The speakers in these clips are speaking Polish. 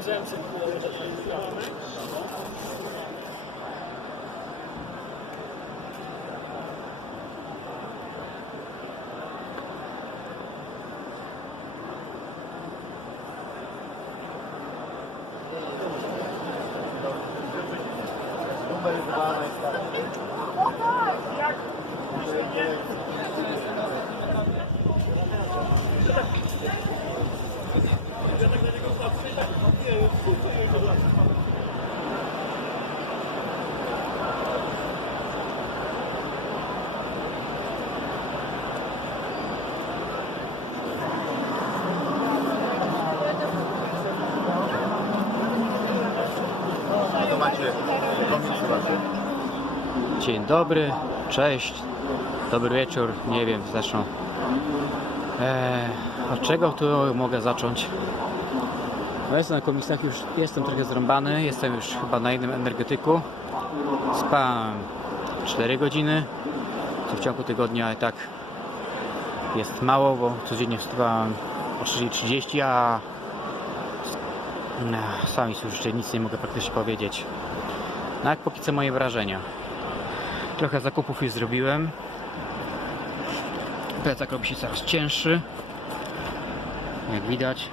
To dobry, cześć, dobry wieczór, nie wiem zresztą. Eee, od czego tu mogę zacząć? No jestem na komiksach, już jestem trochę zrąbany, jestem już chyba na jednym energetyku. Spałem 4 godziny, co w ciągu tygodnia i tak jest mało, bo codziennie wstawałem o 3.30, a Ech, sami słyszycie, nic nie mogę praktycznie powiedzieć. No jak póki co moje wrażenia. Trochę zakupów już zrobiłem. Plecak robi się coraz cięższy. Jak widać.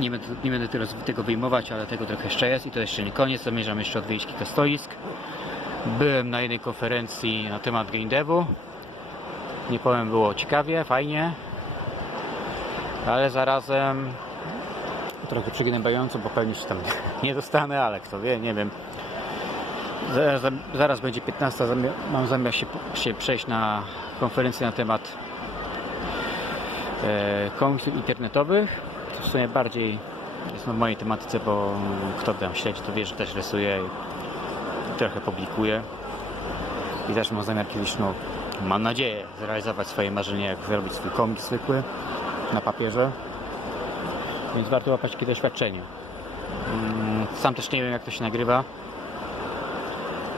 Nie będę, nie będę tego wyjmować, ale tego trochę jeszcze jest i to jeszcze nie koniec. Zamierzam jeszcze odwiedzić kilka stoisk. Byłem na jednej konferencji na temat game devu. Nie powiem, było ciekawie, fajnie. Ale zarazem trochę przygnębiająco, bo pewnie się tam nie dostanę, ale kto wie, nie wiem. Zaraz, będzie 15, zami- mam zamiar się, się przejść na konferencję na temat e, internetowych. To w sumie bardziej jest w mojej tematyce, bo kto tam śledzi, to wie, że też rysuję i trochę publikuję. I też mam zamiar kiedyś, no, mam nadzieję, zrealizować swoje marzenie, jak zrobić swój komiks zwykły na papierze więc warto łapać takie doświadczenie. Mm, Sam też nie wiem, jak to się nagrywa.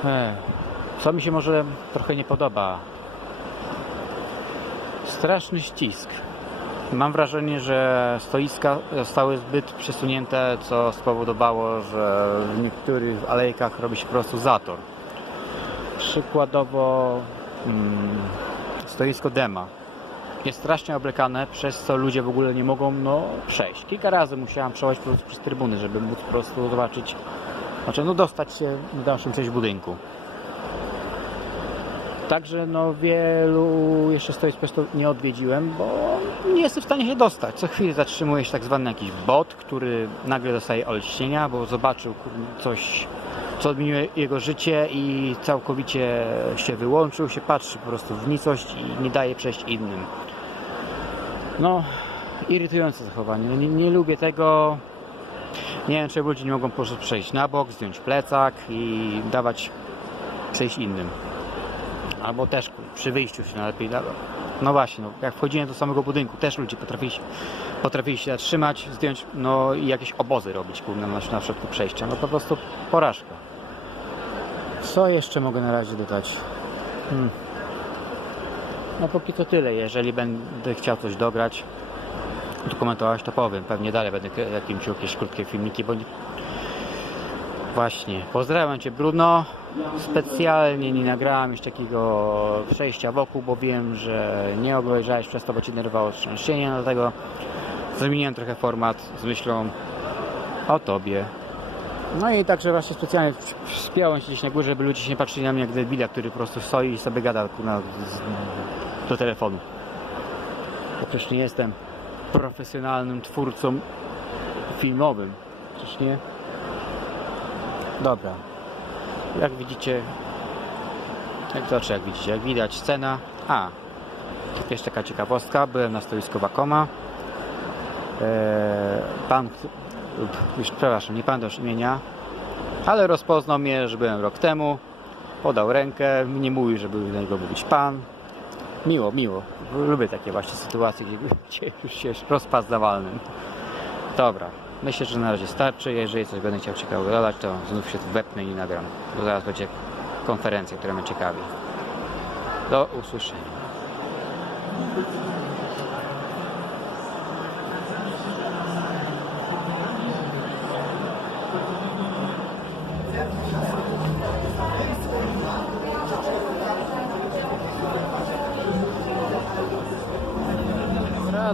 Ech, Co mi się może trochę nie podoba? Straszny ścisk. Mam wrażenie, że stoiska zostały zbyt przesunięte, co spowodowało, że w niektórych alejkach robi się po prostu zator. Przykładowo mm, stoisko Dema jest strasznie oblekane, przez co ludzie w ogóle nie mogą no, przejść. Kilka razy musiałem przechodzić po prostu przez trybuny, żeby móc po prostu zobaczyć, znaczy no dostać się w dalszą część budynku. Także no wielu jeszcze stoisk po prostu nie odwiedziłem, bo nie jestem w stanie się dostać. Co chwilę zatrzymuje się tak zwany jakiś bot, który nagle dostaje olśnienia, bo zobaczył coś, co odmieniło jego życie i całkowicie się wyłączył, się patrzy po prostu w nicość i nie daje przejść innym. No, irytujące zachowanie. No, nie, nie lubię tego. Nie wiem, czy ludzie nie mogą po prostu przejść na bok, zdjąć plecak i dawać przejść innym. Albo też przy wyjściu się najlepiej da. No właśnie, no, jak wchodziłem do samego budynku, też ludzie potrafili, potrafili się zatrzymać, zdjąć, no i jakieś obozy robić, kurde, na, na środku przejścia. No po prostu porażka. Co jeszcze mogę na razie dodać? Hmm. No póki to tyle. Jeżeli będę chciał coś dograć, dokumentować, to powiem. Pewnie dalej będę jakimś jakieś krótkie filmiki, bo nie... Właśnie. Pozdrawiam Cię Bruno. Specjalnie nie nagrałem już takiego przejścia wokół, bo wiem, że nie obejrzałeś przez to, bo Cię nerwowało trzęsienie, dlatego zmieniłem trochę format z myślą o Tobie. No i także właśnie specjalnie wspiąłem się gdzieś na górze, żeby ludzie się nie patrzyli na mnie jak debila, który po prostu stoi i sobie gada kurwa, z, do telefonu. Bo przecież nie jestem profesjonalnym twórcą filmowym. Przecież nie. Dobra. Jak widzicie, jak znaczy jak widzicie, jak widać scena. A, jeszcze taka ciekawostka, byłem na stoisku Wakoma. Eee, pan, już, przepraszam, nie pamiętam imienia, ale rozpoznał mnie, że byłem rok temu. Podał rękę, nie mówił, że był na niego mówić pan. Miło, miło. Lubię takie właśnie sytuacje, gdzie, już zawalnym. Dobra, myślę, że na razie starczy. Jeżeli coś będę chciał ciekawego dodać, to znów się wepnę i nagram. Bo zaraz będzie konferencja, która mnie ciekawi. Do usłyszenia.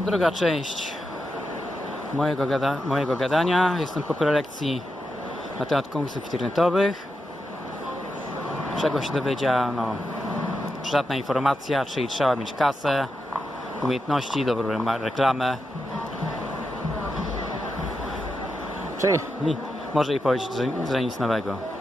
Druga część mojego, gada, mojego gadania. Jestem po prelekcji na temat komiksów internetowych. Czego się dowiedziano? Przydatna informacja, czyli trzeba mieć kasę, umiejętności, dobrą reklamę. Czyli może i powiedzieć, że, że nic nowego.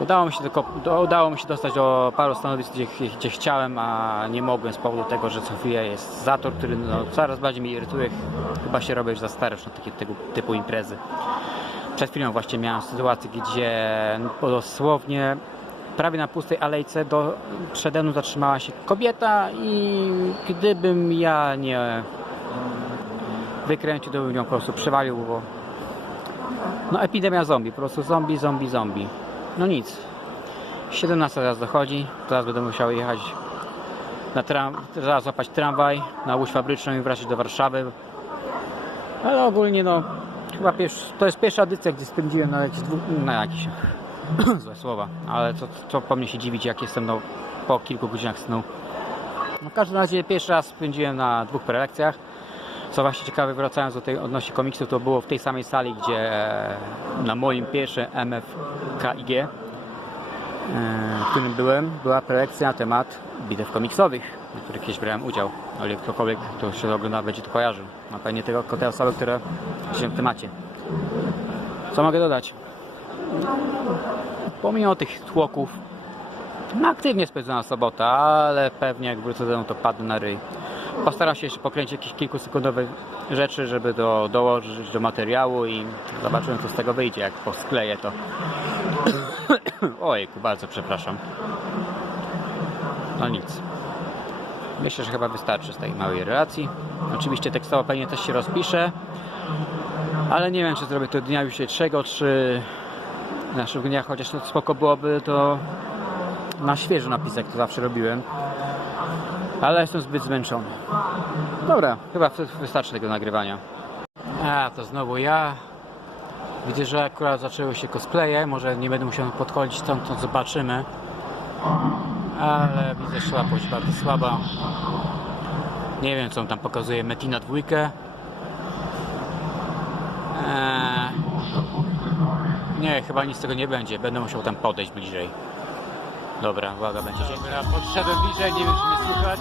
Udało mi, się tylko, udało mi się dostać do paru stanowisk, gdzie, gdzie chciałem, a nie mogłem z powodu tego, że co jest zator, który no, coraz bardziej mnie irytuje. Chyba się robię już za stary na takie tego typu imprezy. Przed chwilą właśnie miałem sytuację, gdzie dosłownie prawie na pustej alejce do, przede mną zatrzymała się kobieta i gdybym ja nie wykręcił, to bym ją po prostu przewalił, bo no epidemia zombie, po prostu zombie, zombie, zombie. No nic. 17 teraz dochodzi, teraz będę musiał jechać na tram, zaraz złapać tramwaj na łódź fabryczną i wracać do Warszawy. Ale ogólnie no, chyba pierwszy, to jest pierwsza edycja, gdzie spędziłem na jakieś na jakieś złe słowa, ale co, co po mnie się dziwić, jak jestem no, po kilku godzinach snu. No, w każdym razie pierwszy raz spędziłem na dwóch prelekcjach. Co właśnie ciekawe, wracając do tej odnośnie komiksu, to było w tej samej sali, gdzie e, na moim pierwszym MFKIG, e, w którym byłem, była prelekcja na temat bitew komiksowych, w których kiedyś brałem udział. O ile ktokolwiek, kto się ogląda, będzie to kojarzył. Na pewnie tylko te osoby, które się w temacie. Co mogę dodać? Pomimo tych tłoków, no aktywnie spędzona sobota, ale pewnie jak wrócę do domu, to padnę na ryj. Postaram się jeszcze pokręcić jakieś kilkusekundowe rzeczy, żeby do, dołożyć do materiału i zobaczymy co z tego wyjdzie, jak poskleję to. Ojku, bardzo przepraszam. No nic. Myślę, że chyba wystarczy z tej małej relacji. Oczywiście tekstowo pewnie też się rozpiszę, ale nie wiem, czy zrobię to dnia jutrzejszego, czy naszych dniach, chociaż to spoko byłoby to na świeżo napisać, to zawsze robiłem. Ale jestem zbyt zmęczony. Dobra, chyba wy- wystarczy tego nagrywania. A, to znowu ja. Widzę, że akurat zaczęły się cosplaye. Może nie będę musiał podchodzić to zobaczymy. Ale widzę, słabość bardzo słaba. Nie wiem, co on tam pokazuje. Metina dwójkę. Eee... Nie, chyba nic z tego nie będzie. Będę musiał tam podejść bliżej. Dobra, uwaga, będzie się. Dobra, podszedłem bliżej, nie wiem, czy mnie słychać.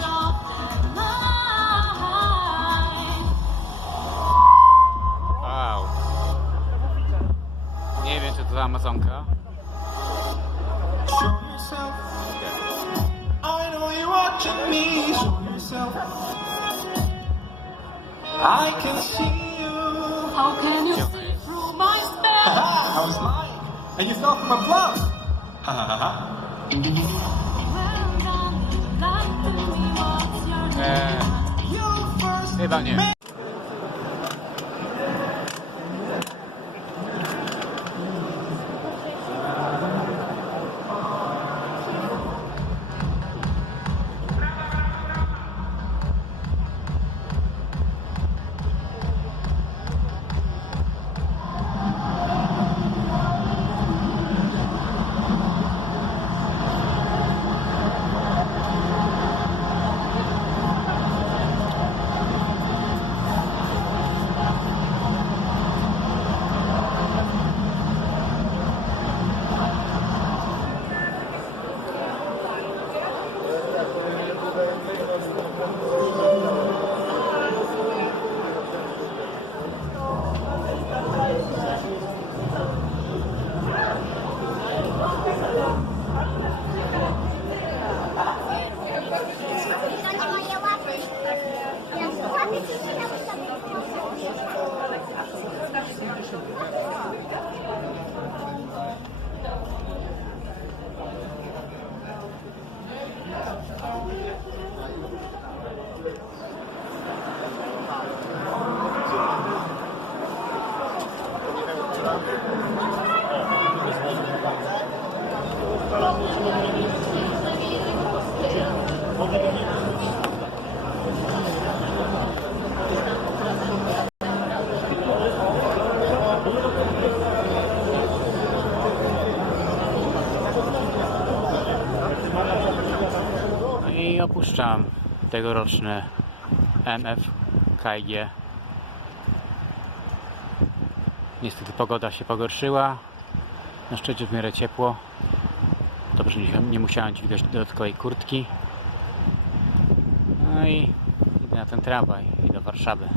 Wow. Nie wiem, czy to za Amazonka. Show yourself. I know you're watching me. Show yourself. I can see you. How can you see through my spell? I was lying. And you fell from a bluff. Ha ha ha 네. 대박이에요. Opuszczam tegoroczne MF KG. Niestety pogoda się pogorszyła. Na szczycie w miarę ciepło. Dobrze, nie, nie musiałem dźwigać dodatkowej kurtki. No i idę na ten tramwaj i do Warszawy.